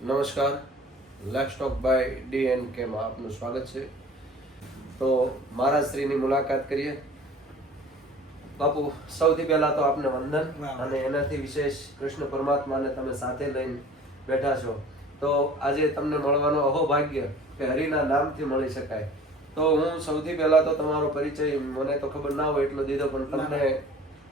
નમસ્કાર, let's talk by DNK માં આપનું સ્વાગત છે. તો મહારાજશ્રીની મુલાકાત કરીએ. બાપુ, સૌથી પહેલા તો આપને વંદન. અને એનાથી વિશેષ કૃષ્ણ પરમાત્માને તમે સાથે લઈને બેઠા છો, તો આજે તમને મળવાનો અહોભાગ્ય કે હરિના નામથી મળી શકાય. તો હું સૌથી પહેલા તો તમારો પરિચય મને તો ખબર ના હોય એટલો દીધો, પણ તમને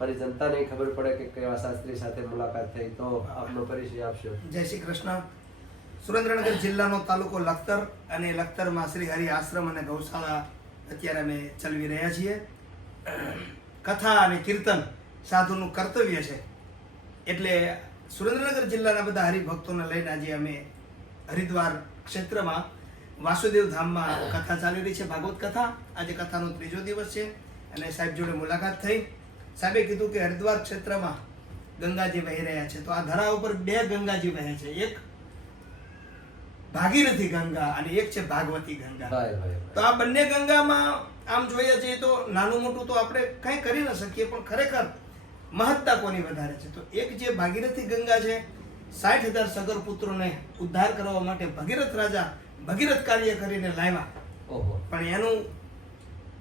મારી જનતાને ખબર પડે કે કેવા શાસ્ત્રી સાથે મુલાકાત થઈ, તો આપનો પરિચય આપશો. જય શ્રી કૃષ્ણ. સુરેન્દ્રનગર જિલ્લાનો તાલુકો લખતર અને લખતરમાં શ્રી હરિ આશ્રમ અને ગૌશાળા અત્યારે અમે ચલાવી રહ્યા છીએ. કથા અને કીર્તન સાધુનું કર્તવ્ય છે, એટલે સુરેન્દ્રનગર જિલ્લાના બધા હરિભક્તોને લઈને આજે અમે હરિદ્વાર ક્ષેત્રમાં વાસુદેવ ધામમાં કથા ચાલી રહી છે, ભાગવત કથા. આજે કથાનો 3જો દિવસ છે અને સાહેબ જોડે મુલાકાત થઈ. સાહેબે કીધું કે હરિદ્વાર ક્ષેત્રમાં ગંગાજી વહી રહ્યા છે, તો આ ધરા ઉપર 2 ગંગાજી વહે છે, એક ભાગીરથી ગંગા અને એક છે ભાગવતી ગંગા. તો આ બંને ગંગામાં આમ જોઈએ છીએ તો નાનું મોટું તો આપણે કંઈ કરી ન શકીએ, પણ ખરેખર મહત્તા કોની વધારે છે? તો એક જે ભાગીરથી ગંગા છે, 60,000 સગર પુત્રોને ઉદ્ધાર કરવા માટે ભગીરથ રાજા ભગીરથ કાર્ય કરીને લાવ્યા. પણ એનું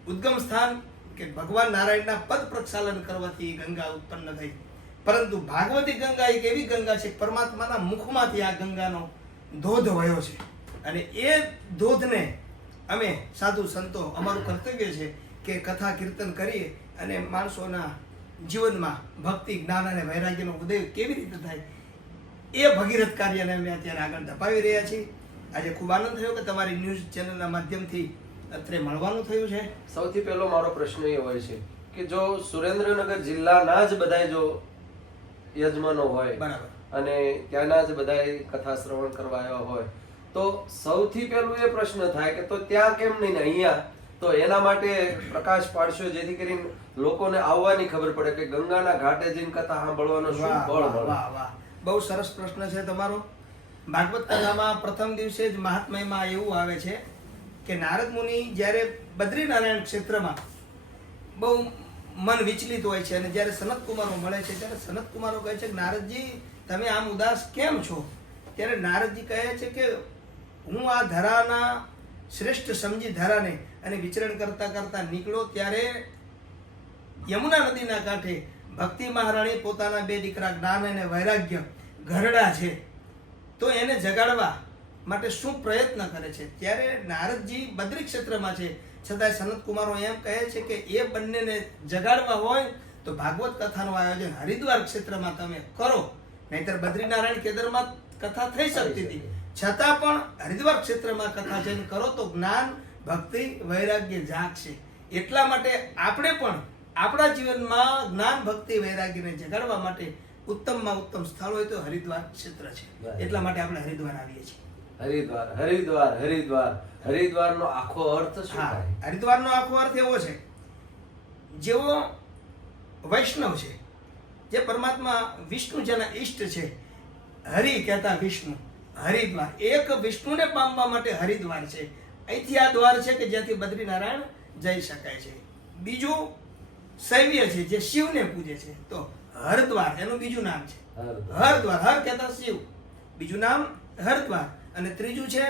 ઉદ્ગમ સ્થાન કે ભગવાન નારાયણના પદ પ્રક્ષાલન કરવાથી ગંગા ઉત્પન્ન થઈ. પરંતુ ભાગવતી ગંગા એક એવી ગંગા છે, પરમાત્માના મુખમાંથી આ ગંગાનો ધોધ વયો છે, અને એ ધોધને અમે સાધુ સંતો, અમારું કર્તવ્ય છે કે કથા કીર્તન કરીએ અને માણસોના જીવનમાં ભક્તિ, જ્ઞાન અને વૈરાગ્યનો ઉદય કેવી રીતે થાય, એ ભગીરથ કાર્યને અમે અત્યારે આગળ ધપાવી રહ્યા છીએ. આજે ખૂબ આનંદ થયો કે તમારી ન્યૂઝ ચેનલના માધ્યમથી અત્રે મળવાનું થયું છે. સૌથી પહેલો મારો પ્રશ્ન એ હોય છે કે જો સુરેન્દ્રનગર જિલ્લાના જ બધા જો યજમાનો હોય, બરાબર, અને ત્યાંના જ બધા કથા શ્રવણ કરવા આવ્યા હોય, તો સૌથી પહેલું એ પ્રશ્ન થાય કે તો ત્યાં કેમ નહીં ને અહીંયા? તો એના માટે પ્રકાશ પાડશો, જેથી કરીને લોકોને આવવાની ખબર પડે કે ગંગાના ઘાટે જઈને કથા સાંભળવાનો શું બળ મળે. વાહ વાહ, બહુ સરસ પ્રશ્ન છે તમારો. ભાગવત કથામાં પ્રથમ દિવસે જ મહાત્મ્યમાં એવું આવે છે કે નારદ મુનિ જ્યારે બદ્રીનારાયણ ક્ષેત્રમાં બહુ મન વિચલિત હોય છે, અને જ્યારે સનત કુમારો મળે છે ત્યારે સનત કુમારો કહે છે કે નારદજી, તમે આમ ઉદાસ કેમ છો? ત્યારે નારદજી કહે છે કે હું આ ધરાના શ્રેષ્ઠ સમજી ધરાને અને વિચરણ કરતા કરતા નીકળો ત્યારે યમુના નદીના કાંઠે ભક્તિ મહારાણી પોતાના 2 દીકરા જ્ઞાન અને વૈરાગ્ય ઘરડા છે, તો એને જગાડવા માટે શું પ્રયત્ન કરે છે? ત્યારે નારદજી બદ્રી ક્ષેત્રમાં છે, છતાંય સનત કુમારો એમ કહે છે કે એ બંનેને જગાડવા હોય તો ભાગવત કથાનું આયોજન હરિદ્વાર ક્ષેત્રમાં તમે કરો, નહીતર બદ્રીનારાયણ કેદારમાં કથા થઈ શકતી હતી. છતાં પણ હરિદ્વાર ક્ષેત્રમાં કથા જઈને કરો તો જ્ઞાન, ભક્તિ, વૈરાગ્ય જાગશે. એટલા માટે આપણે પણ આપણા જીવનમાં જ્ઞાન, ભક્તિ, વૈરાગ્યને જગાડવા માટે ઉત્તમમાં ઉત્તમ સ્થળ હોય તો હરિદ્વાર ક્ષેત્ર છે. એટલા માટે આપણે હરિદ્વાર આવીએ છીએ. હરિદ્વાર, હરિદ્વાર, હરિદ્વાર, હરિદ્વારનો આખો અર્થ શું થાય? હરિદ્વારનો આખો અર્થ એવો છે, જેવો વૈષ્ણવ છે, જે પરમાત્મા વિષ્ણુ જેના ઈષ્ટ છે, હરિ કહેતા વિષ્ણુ, હરિદ્વાર, એક વિષ્ણુને પામવા માટે હરિદ્વાર છે. અહીંથી આ દ્વાર છે કે જ્યાંથી બદ્રીનારાયણ જઈ શકાય છે. બીજું શૈવ્ય છે, જે શિવને પૂજે છે, તો હરદ્વાર એનું બીજું નામ છે. હરદ્વાર, હર કહેતા શિવ, બીજું નામ હરદ્વાર, અને ત્રીજું છે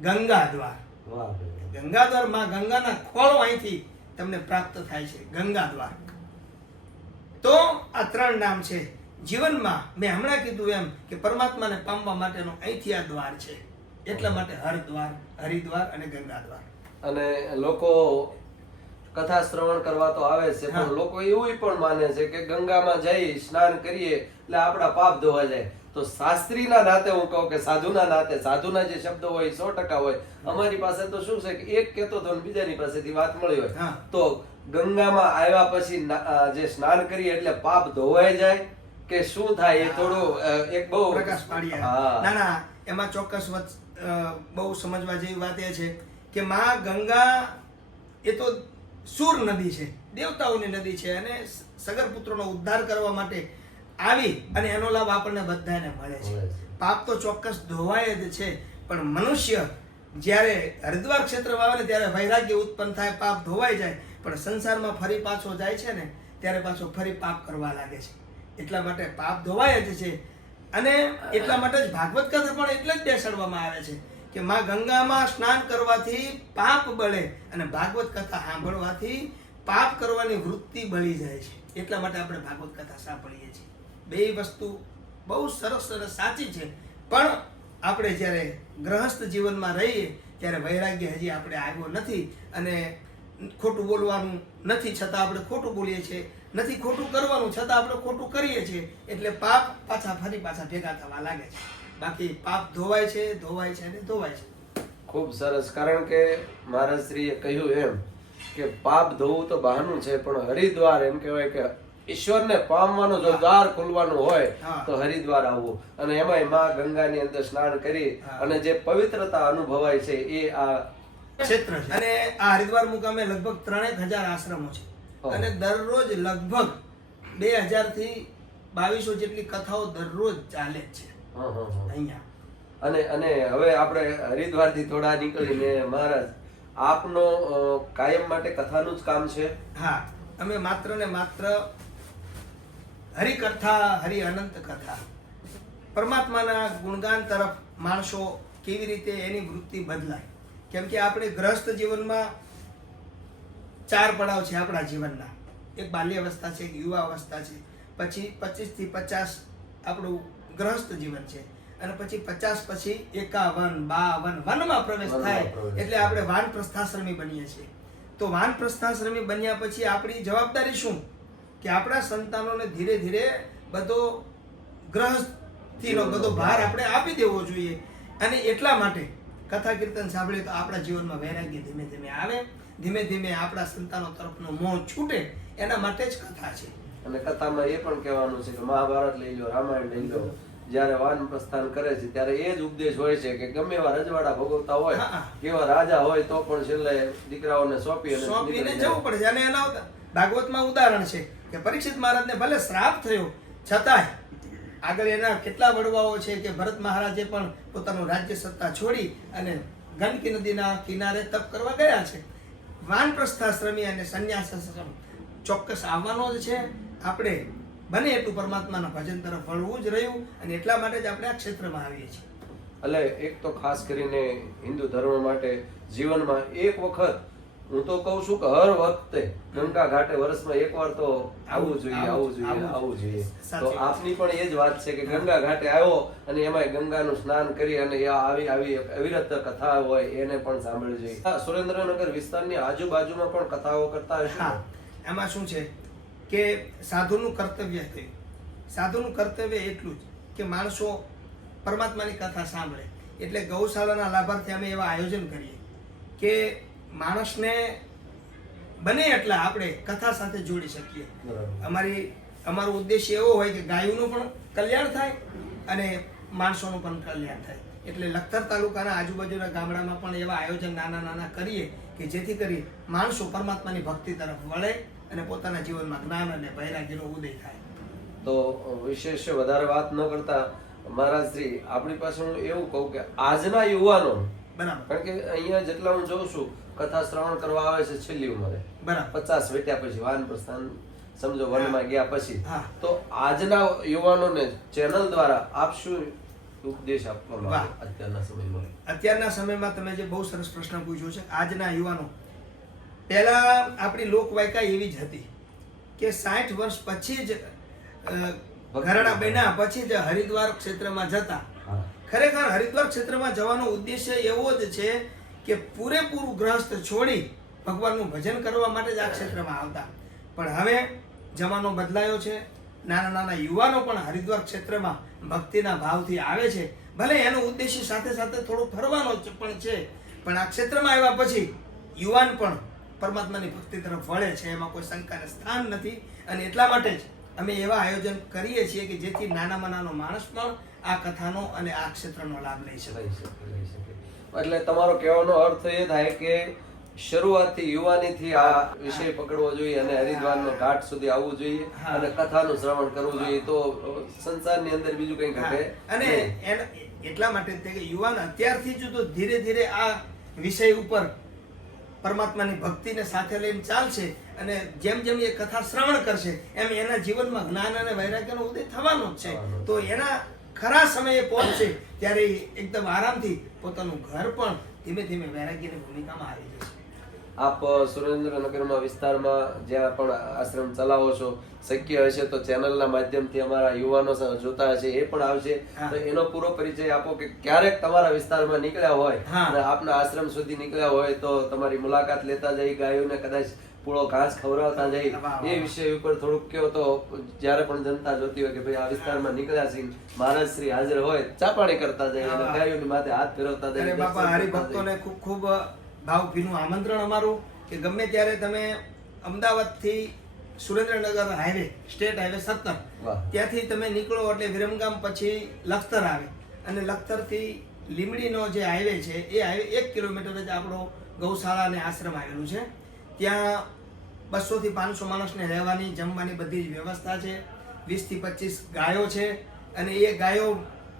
ગંગાદ્વાર. ગંગાદ્વાર, માં ગંગાના ખોળો અહીંથી તમને પ્રાપ્ત થાય છે, ગંગાદ્વાર. તો આ 3 નામ છે જીવનમાં. મેં હમણાં કીધું એમ કે પરમાત્માને પામવા માટેનો અહીંથી આ દ્વાર છે, એટલા માટે હરદ્વાર, હરિદ્વાર અને ગંગાદ્વાર. અને લોકો કથા શ્રવણ કરવા તો આવે છે, પણ લોકો એવું પણ માને છે કે ગંગામાં જઈ સ્નાન કરીએ એટલે આપણા પાપ ધોવા જાય. તો શાસ્ત્રીના નાતે હું કહું કે સાધુના નાતે, સાધુના જે શબ્દો હોય 100% હોય. અમારી પાસે તો શું છે કે એક કહેતો હતો બીજાની પાસેથી વાત મળી હોય, તો ગંગામાં આવ્યા પછી જે સ્નાન કરીએ એટલે પાપ ધોવાઈ જાય કે શું થાય, એ થોડું એક બહુ પ્રકાશ પાડીએ. ના, એમાં ચોક્કસ બહુ સમજવા જેવી વાત એ છે કે માં ગંગા એ તો સુર નદી છે, દેવતાઓની નદી છે, અને સગર પુત્રોનો ઉદ્ધાર કરવા માટે આવી અને એનો લાભ આપણને બધાને મળે છે. પાપ તો ચોક્કસ ધોવાય જ છે, પણ મનુષ્ય જ્યારે હરિદ્વાર ક્ષેત્રમાં આવે ને ત્યારે વૈરાગ્ય ઉત્પન્ન થાય, પાપ ધોવાઈ જાય, પણ સંસારમાં ફરી પાછો જાય છે ને ત્યારે પાછો ફરી પાપ કરવા લાગે છે. એટલા માટે પાપ ધોવાય જ છે. અને એટલા માટે જ ભાગવત કથા પણ એટલે જ બેસાડવામાં આવે છે કે માં ગંગામાં સ્નાન કરવાથી પાપ બળે અને ભાગવત કથા સાંભળવાથી પાપ કરવાની વૃત્તિ બળી જાય છે. એટલા માટે આપણે ભાગવત કથા સાંભળીએ છીએ. બે વસ્તુ બહુ સરસ અને સાચી છે. પણ આપણે જ્યારે ગ્રહસ્થ જીવનમાં રહીએ ત્યારે વૈરાગ્ય હજી આપણે આવ્યો નથી અને ખોટું બોલવાનું નથી છતાં આપણે ખોટું બોલીએ છીએ, નથી ખોટું કરવાનું છતાં આપણે ખોટું કરીએ છીએ. એટલે પાપ ફરી પાછા ભેગા થવા લાગે છે. બાકી પાપ ધોવાય છે અને ધોવાય છે. ખૂબ સરસ. કારણ કે મહારાજ શ્રીએ કહ્યું એમ કે પાપ ધોવું તો બહાનું છે, પણ હરિદ્વાર એમ કહેવાય કે ઈશ્વરને પામવાનું જો દ્વાર ખોલવાનું હોય તો હરિદ્વાર આવવું. અને એમાંય માં ગંગાની અંદર સ્નાન કરી અને જે પવિત્રતા અનુભવાય છે એ આ ક્ષેત્ર છે. અને આ હરિદ્વાર મુકામે લગભગ 3000 આશ્રમો છે અને દરરોજ લગભગ 2000 થી 2200 જેટલી કથાઓ દરરોજ ચાલે જ છે અહીંયા. અને હવે આપણે હરિદ્વારથી થોડા નીકળીને મહારાજ આપનો કાયમ માટે કથાનું જ કામ છે? હા, અમે માત્ર ને માત્ર હરિકથા, હરિ અનંત કથા, પરમાત્માના ગુણગાન તરફ માણસો કેવી રીતે એની વૃત્તિ બદલાય. કેમ કે આપણે ગ્રસ્ત જીવનમાં 4 પડાવ છે આપણા જીવનના. એક બાલ્યાવસ્થા છે, એક યુવા અવસ્થા છે, પછી 25 થી 50 આપણું ગ્રહસ્થ જીવન છે અને પછી 50 પછી 51, 52 વનમાં પ્રવેશ થાય એટલે આપણે વાનપ્રસ્થાશ્રમી બનીએ છીએ. તો વાનપ્રસ્થાશ્રમી બન્યા પછી આપણી જવાબદારી શું કે આપણા સંતાનોને ધીરે ધીરે બધો ગ્રહસ્થીનો બધો ભાર આપણે આપી દેવો જોઈએ. અને એટલા માટે કથા કીર્તન સાંભળીએ તો આપણા જીવનમાં વૈરાગ્ય ધીમે ધીમે આવે, ધીમે ધીમે આપણા સંતાનો તરફનો મોહ છૂટે. એના માટે જ કથા છે. અને કથામાં એ પણ કહેવાનું છે કે મહાભારત લઈ લો, રામાયણ લઈ લો, જયારે વાન પ્રસ્થાન કરે છે ત્યારે એ જ ઉપદેશ હોય છે કે ગમે એવા રજવાડા ભોગવતા હોય, કેવા રાજા હોય તો પણ છેલ્લે દીકરાઓને સોંપીને જવું પડે છે. અને એના ભાગવતમાં ઉદાહરણ છે કે પરીક્ષિત મહારાજને ભલે શ્રાપ થયો છતાંય આગળ એના કેટલા વડવાઓ છે કે ભરત મહારાજે પણ પોતાનું રાજ્ય સત્તા છોડી અને ગંડકી નદીના કિનારે તપ કરવા ગયા છે. વાનપ્રસ્થાશ્રમી અને સંન્યાસાશ્રમ ચોક્કસ આવવાનો જ છે. આપણે બને એટલું પરમાત્માના ભજન તરફ વળવું જ રહ્યું અને એટલા માટે જ આપણે આ ક્ષેત્રમાં આવીએ છીએ. એટલે એક તો ખાસ કરીને હિન્દુ ધર્મ માટે જીવનમાં એક વખત, હું તો કહું છું કે હર વખતે ગંગા ઘાટે વર્ષમાં એકવાર તો આવવું જોઈએ. તો આપની પણ એ જ વાત છે કે ગંગા ઘાટે આવ્યો અને એમાં ગંગાનું સ્નાન કરી અને આવી અવિરત કથા હોય એને પણ સાંભળવી જોઈએ. સુરેન્દ્રનગર વિસ્તારની આજુબાજુમાં પણ કથાઓ કરતા હશે. એમાં શું છે કે સાધુનું કર્તવ્ય થયું. સાધુનું કર્તવ્ય એટલું જ કે માણસો પરમાત્માની કથા સાંભળે. એટલે ગૌશાળાના લાભાર્થી અમે એવા આયોજન કરીએ કે માણસને બને એટલા આપણે કથા સાથે જોડી શકીએ. અમારો ઉદ્દેશ્ય એવો હોય કે ગાયોનું પણ કલ્યાણ થાય અને માણસોનું પણ કલ્યાણ થાય. એટલે લખતર તાલુકાના આજુબાજુના ગામડામાં પણ એવા આયોજન નાના કરીએ કે જેથી કરી માણસો પરમાત્માની ભક્તિ તરફ વળે અને પોતાના જીવનમાં જ્ઞાન અને વૈરાગ્યનો ઉદય થાય. તો વિશેષ વધારે વાત ન કરતા મહારાજ શ્રી, આપણી પાસે હું એવું કહું કે આજના યુવાનો, બરાબર, કારણ કે અહીંયા જેટલા હું જોઉં છું કથા શ્રવણ કરવા આવે છે છેલ્લી ઉંમરે, બરાબર, 50 વેટ્યા પછી, વાન પ્રસ્થાન સમજો વનમાં ગયા પછી, તો આજના યુવાનોને ચેનલ દ્વારા આપ શું ઉપદેશ આપવામાં અત્યારના સમયમાં? તમે જે બહુ સરસ પ્રશ્ન પૂછ્યો છે. આજના યુવાનો, પહેલા આપણી લોકવાયકા એવી જ હતી કે 60 વર્ષ પછી જ ઘરડા બન્યા પછી જ હરિદ્વાર ક્ષેત્રમાં જતા. ખરેખર હરિદ્વાર ક્ષેત્રમાં જવાનો ઉદ્દેશ્ય એવો જ છે કે પૂરેપૂરું ગ્રહસ્થ છોડી ભગવાનનું ભજન કરવા માટે જ આ ક્ષેત્રમાં આવતા. પણ હવે જમાનો બદલાયો છે. નાના યુવાનો પણ હરિદ્વાર ક્ષેત્રમાં ભક્તિના ભાવથી આવે છે. ભલે એનો ઉદ્દેશ્ય સાથે સાથે થોડો ફરવાનો પણ છે, પણ આ ક્ષેત્રમાં આવ્યા પછી યુવાન પણ પરમાત્માની ભક્તિ તરફ વળે છે. એમાં કોઈ શંકાને સ્થાન નથી. અને એટલા માટે જ અમે એવા આયોજન કરીએ છીએ કે જેથી નાનામાં નાનો માણસ પણ આ કથાનો અને આ ક્ષેત્રનો લાભ લઈ શકે. એટલે તમારો કહેવાનો અર્થ એ થાય કે શરૂઆતથી યુવાનીથી આ વિષય પકડવો જોઈએ અને હરિદ્વારનો ઘાટ સુધી આવવું જોઈએ અને કથાનું શ્રવણ કરવું જોઈએ. તો સંસારની અંદર બીજું કંઈ ઘટે. અને એટલા માટે કે યુવાન અત્યારથી જ તો ધીરે ધીરે આ વિષય ઉપર પરમાત્માની ભક્તિને સાથે લઈને ચાલશે અને જેમ જેમ એ કથા શ્રવણ કરશે એમ એના જીવનમાં જ્ઞાન અને વૈરાગ્યનો ઉદય થવાનો જ છે. તો એના ખરા સમયે પહોંચશે ત્યારે એકદમ આરામથી પોતાનું ઘર પણ ધીમે ધીમે વૈરાગ્યની ભૂમિકામાં આવી જશે. આપ સુરેન્દ્રનગરમાં વિસ્તારમાં જ્યાં પણ આશ્રમ ચલાવો છો, શક્ય હશે તો ચેનલના માધ્યમથી અમારા યુવાનો જોતા હશે એ પણ આવશે. તો એનો પૂરો પરિચય આપો કે ક્યારેક તમારા વિસ્તારમાં નીકળ્યા હોય અને આપના આશ્રમ સુધી નીકળ્યા હોય તો તમારી મુલાકાત લેતા જઈ, ગાયોને કદાચ પૂળો ઘાસ ખવડાવતા જઈ, એ વિષય ઉપર થોડુંક કહો તો જ્યારે પણ જનતા જોતી હોય કે ભાઈ આ વિસ્તારમાં નીકળ્યા છે, મહારાજ શ્રી હાજર હોય, ચાપાણી કરતા જાય અને ગાયોની માથે હાથ ફેરવતા જાય. બાપા હરિભક્તોને ખૂબ ખૂબ ભાવભીનું આમંત્રણ અમારું કે ગમે ત્યારે તમે અમદાવાદથી સુરેન્દ્રનગર હાઈવે, સ્ટેટ હાઈવે 17 ત્યાંથી તમે નીકળો એટલે વિરમગામ પછી લખતર આવે અને લખતરથી લીમડીનો જે હાઈવે છે એ હાઈવે 1 કિલોમીટર જ આપણો ગૌશાળા અને આશ્રમ આવેલું છે. ત્યાં 200 થી 500 માણસને રહેવાની, જમવાની બધી જ વ્યવસ્થા છે. 20 થી 25 ગાયો છે અને એ ગાયો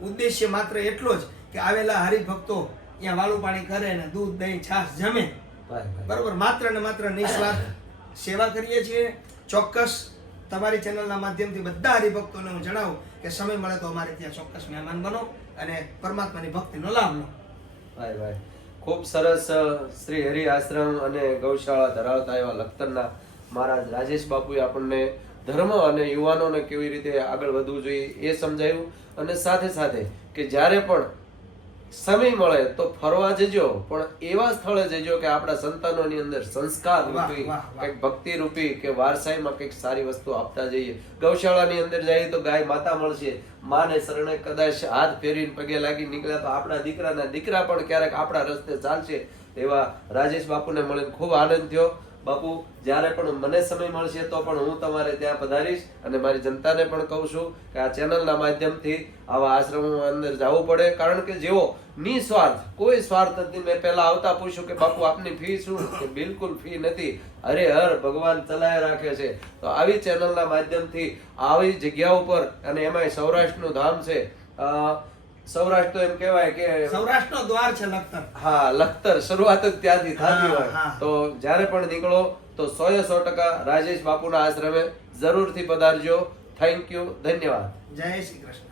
ઉદ્દેશ્ય માત્ર એટલો જ કે આવેલા હરિભક્તો ત્યાં વાળું પાણી કરે અને દૂધ, દહીં, છાશ જમે. બરોબર, માત્ર ને માત્ર નિસ્વાર્થ સેવા કરીએ છીએ. ચોક્કસ તમારી ચેનલના માધ્યમથી બધા હરિભક્તોને હું જણાવું કે સમય મળે તો અમારે ત્યાં ચોક્કસ મહેમાન બનો અને પરમાત્માની ભક્તિનો લાભ લો. ભાઈ ભાઈ ખૂબ સરસ. શ્રી હરિ આશ્રમ અને ગૌશાળા ધરાવતા એવા લખતરના મહારાજ રાજેશ બાપુએ આપણને ધર્મ અને યુવાનોને કેવી રીતે આગળ વધવું જોઈએ એ સમજાવ્યું. અને સાથે સાથે કે જ્યારે પણ સમય મળે તો ફરવા જજો, પણ એવા સ્થળે જજો કે આપણા સંતાનોની અંદર સંસ્કાર રૂપી, કંઈક ભક્તિ રૂપી કે વારસાઈમાં કંઈક સારી વસ્તુ આપતા જઈએ. ગૌશાળાની અંદર જઈએ તો ગાય માતા મળશે, માને શરણે કદાચ હાથ ફેરીને પગે લાગી નીકળ્યા તો આપણા દીકરાના દીકરા પણ ક્યારેક આપણા રસ્તે ચાલશે. એવા રાજેશ બાપુને મળીને ખૂબ આનંદ થયો. બાપુ, જ્યારે પણ મને સમય મળશે તો પણ હું તમારે ત્યાં પધારીશ અને મારી જનતાને પણ કહું છું કે આ ચેનલના માધ્યમથી આવા આશ્રમોમાં અંદર જવું પડે. કારણ કે જેઓ નિસ્વાર્થ, કોઈ સ્વાર્થ નથી. મેં પહેલા આવતા પૂછ્યું કે બાપુ આપની ફી શું? કે બિલકુલ ફી નથી, અરે હર ભગવાન ચલાય રાખે છે. તો આવી ચેનલના માધ્યમથી આવી જગ્યા ઉપર, અને એમાંય સૌરાષ્ટ્રનું ધામ છે, સૌરાષ્ટ્ર તો એમ કહેવાય કે સૌરાષ્ટ્રનો દ્વાર છે લખતર. હા, લખતર શરૂઆત જ ત્યાંથી થતી હોય. તો જ્યારે પણ નીકળો તો 100% રાજેશ બાપુના આશ્રમે જરૂરથી પધારજો. થેન્ક યુ, ધન્યવાદ. જય શ્રી કૃષ્ણ.